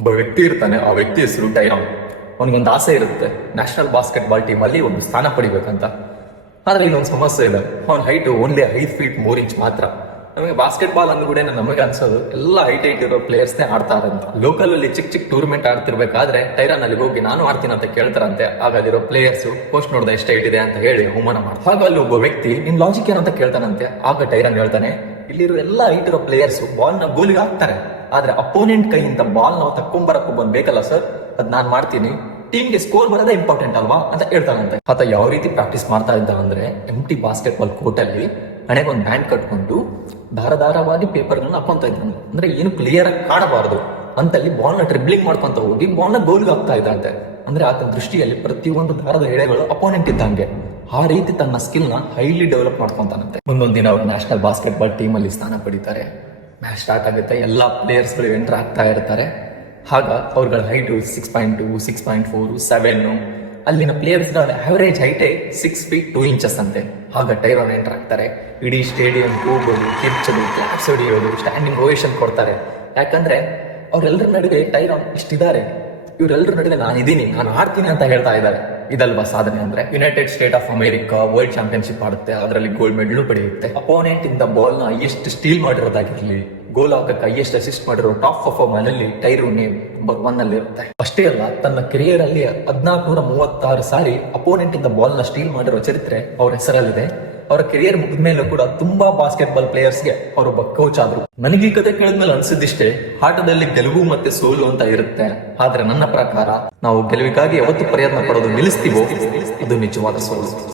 ಒಬ್ಬ ವ್ಯಕ್ತಿ ಇರ್ತಾನೆ, ಆ ವ್ಯಕ್ತಿ ಹೆಸರು ಟೈರಾನ್. ಅವನಿಗೊಂದು ಆಸೆ ಇರುತ್ತೆ, ನ್ಯಾಷನಲ್ ಬಾಸ್ಕೆಟ್ಬಾಲ್ ಟೀಮ್ ಅಲ್ಲಿ ಒಂದು ಸ್ಥಾನ ಪಡಿಬೇಕಂತ. ಆದ್ರೆ ಇಲ್ಲೊಂದು ಸಮಸ್ಯೆ ಇದೆ, ಅವನ ಹೈಟ್ ಓನ್ಲಿ 5 ಫೀಟ್ 3 ಇಂಚ್ ಮಾತ್ರ. ನಮಗೆ ಬಾಸ್ಕೆಟ್ಬಾಲ್ ಅಂದ್കൂടെ ನಮಗೆ ಅನ್ಸೋದು ಎಲ್ಲ ಹೈಟ್ ಇರೋ ಪ್ಲೇಯರ್ಸ್ನೇ ಆಡ್ತಾರಂತ. ಲೋಕಲ್ ಅಲ್ಲಿ ಚಿಕ್ಕ ಚಿಕ್ಕ ಟೂರ್ನಮೆಂಟ್ ಆಡ್ತಿರ್ಬೇಕಾದ್ರೆ ಟೈರಾನ್ ಅಲ್ಲಿ ಹೋಗಿ ನಾನು ಆಡ್ತೀನಿ ಅಂತ ಕೇಳ್ತಾರಂತೆ. ಆಗ ಅಲ್ಲಿರೋ ಪ್ಲೇಯರ್ಸ್ ಪೋಸ್ಟ್ ನೋಡ್ದೆ ಎಷ್ಟು ಹೈಟ್ ಇದೆ ಅಂತ ಹೇಳಿ ಅವಮಾನ ಮಾಡ್ತಾರೆ. ಹಾಗ ಅಲ್ಲಿ ಒಬ್ಬ ವ್ಯಕ್ತಿ ನಿನ್ ಲಾಜಿಕ್ ಏನಂತ ಕೇಳ್ತಾನಂತೆ. ಆಗ ಟೈರಾನ್ ಹೇಳ್ತಾನೆ, ಇಲ್ಲಿರೋ ಎಲ್ಲ ಹೈಟ್ ಇರೋ ಪ್ಲೇಯರ್ಸ್ ಬಾಲ್ ನ ಗೋಲಿಗೆ ಹಾಕ್ತಾರೆ, ಆದ್ರೆ ಅಪೋನೆಂಟ್ ಕೈಯಿಂದ ಬಾಲ್ ನಾವು ತಕ್ಕೊಂಬರಕ್ಕೆ ಬಂದ್ ಬೇಕಲ್ಲ ಸರ್, ಅದ್ ನಾನ್ ಮಾಡ್ತೀನಿ, ಟೀಮ್ಗೆ ಸ್ಕೋರ್ ಬರೋದೇ ಇಂಪಾರ್ಟೆಂಟ್ ಅಲ್ವಾ ಅಂತ ಹೇಳ್ತಾನಂತೆ. ಆತ ಯಾವ ರೀತಿ ಪ್ರಾಕ್ಟೀಸ್ ಮಾಡ್ತಾ ಇದ್ದ ಅಂದ್ರೆ, ಎಂಟಿ ಬಾಸ್ಕೆಟ್ಬಾಲ್ ಕೋರ್ಟ್ ಅಲ್ಲಿ ಹಣೆಗೆ ಒಂದು ಬ್ಯಾಂಡ್ ಕಟ್ಕೊಂಡು ಧಾರಧಾರವಾಗಿ ಪೇಪರ್ಗಳನ್ನ ಹಾಕೊಂತ ಇದ್ದಾನೆ. ಅಂದ್ರೆ ಏನು ಕ್ಲಿಯರ್ ಆಗಿ ಕಾಣಬಾರದು ಅಂತಲ್ಲಿ ಬಾಲ್ ನ ಟ್ರಿಬ್ಲಿಂಗ್ ಮಾಡ್ಕೊಂತ ಹೋಗಿ ಬಾಲ್ ನ ಗೋಲ್ಗೆ ಹಾಕ್ತಾ ಇದ್ದಂತೆ. ಅಂದ್ರೆ ಆತನ ದೃಷ್ಟಿಯಲ್ಲಿ ಪ್ರತಿಯೊಂದು ದಾರದ ಎಳೆಗಳು ಅಪೋನೆಂಟ್ ಇದ್ದಂಗೆ. ಆ ರೀತಿ ತನ್ನ ಸ್ಕಿಲ್ ನ ಹೈಲಿ ಡೆವಲಪ್ ಮಾಡ್ಕೊಂತಾನಂತೆ. ಮುಂದೊಂದು ದಿನ ಅವರು ನ್ಯಾಷನಲ್ ಬಾಸ್ಕೆಟ್ಬಾಲ್ ಟೀಮ್ ಅಲ್ಲಿ ಸ್ಥಾನ ಪಡಿತಾರೆ. ಮ್ಯಾಚ್ ಸ್ಟಾರ್ಟ್ ಆಗುತ್ತೆ, ಎಲ್ಲಾ ಪ್ಲೇಯರ್ಸ್ ಗಳು ಎಂಟರ್ ಆಗ್ತಾ ಇರ್ತಾರೆ. ಆಗ ಅವ್ರಗಳ ಹೈಟ್ 6.2, 6.4, 7. ಅಲ್ಲಿನ ಪ್ಲೇಯರ್ಸ್ ಅವರೇಜ್ ಹೈಟೇ 6 ಫೀಟ್ 2 ಇಂಚಸ್ ಅಂತೆ. ಆಗ ಟೈರಾನ್ ಎಂಟರ್ ಆಗ್ತಾರೆ. ಇಡೀ ಸ್ಟೇಡಿಯಂ ಕೂಗೋದು, ಕಿರ್ಚೋದು, ಕ್ಲಾಪ್ಸ್ ಹೊಡಿಯೋದು, ಸ್ಟ್ಯಾಂಡಿಂಗ್ ಓವೇಷನ್ ಕೊಡ್ತಾರೆ. ಯಾಕಂದ್ರೆ ಅವ್ರೆಲ್ಲರ ನಡುವೆ ಟೈರಾನ್ ಇಷ್ಟಿದ್ದಾರೆ, ಇವರೆಲ್ಲರ ನಡುವೆ ನಾನು ಇದೀನಿ, ನಾನು ಆಡ್ತೀನಿ ಅಂತ ಹೇಳ್ತಾ ಇದ್ದಾರೆ. ಇದಲ್ವಾ ಸಾಧನೆ ಅಂದ್ರೆ? United State of America world championship ಆಡುತ್ತೆ, ಅದರಲ್ಲಿ ಗೋಲ್ಡ್ ಮೆಡಲ್ ಪಡೆಯುತ್ತೆ. ಅಪೋನೆಂಟ್ ಇಂದ ಬಾಲ್ ನ ಎಷ್ಟು ಸ್ಟೀಲ್ ಮಾಡಿರೋದಾಗಿರ್ಲಿ, ಗೋಲ್ ಹಾಕಕ್ಕೆ ಎಷ್ಟು ಅಸಿಸ್ಟ್ ಮಾಡಿರೋ ಟಾಪ್ ಪರ್ಫಾರ್ಮರ್ ಅಲ್ಲಿ ಟೈರಾನ್ ನಂಬರ್ 1 ಅಲ್ಲಿ ಇರುತ್ತೆ. ಅಷ್ಟೇ ಅಲ್ಲ, ತನ್ನ ಕೆರಿಯರ್ ಅಲ್ಲಿ 1436 ಸಾರಿ ಅಪೋನೆಂಟ್ ಇಂದ ಬಾಲ್ ನ ಸ್ಟೀಲ್ ಮಾಡಿರೋ ಚರಿತ್ರೆ ಅವ್ರ ಹೆಸರಲ್ಲಿದೆ. ಅವರ ಕೆರಿಯರ್ ಮುಗಿದ ಮೇಲೂ ಕೂಡ ತುಂಬಾ ಬಾಸ್ಕೆಟ್ಬಾಲ್ ಪ್ಲೇಯರ್ಸ್ಗೆ ಅವರೊಬ್ಬ ಕೋಚ್ ಆದ್ರು. ನನಗೆ ಈ ಕತೆ ಕೇಳಿದ್ಮೇಲೆ ಅನ್ಸಿದ್ದಿಷ್ಟೇ, ಆಟದಲ್ಲಿ ಗೆಲುವು ಮತ್ತೆ ಸೋಲು ಅಂತ ಇರುತ್ತೆ. ಆದ್ರೆ ನನ್ನ ಪ್ರಕಾರ ನಾವು ಗೆಲುವಿಗಾಗಿ ಯಾವತ್ತು ಪ್ರಯತ್ನ ಪಡೋದು ನಿಲ್ಲಿಸ್ತೀವೋ ಅದು ನಿಜವಾದ ಸೋಲು.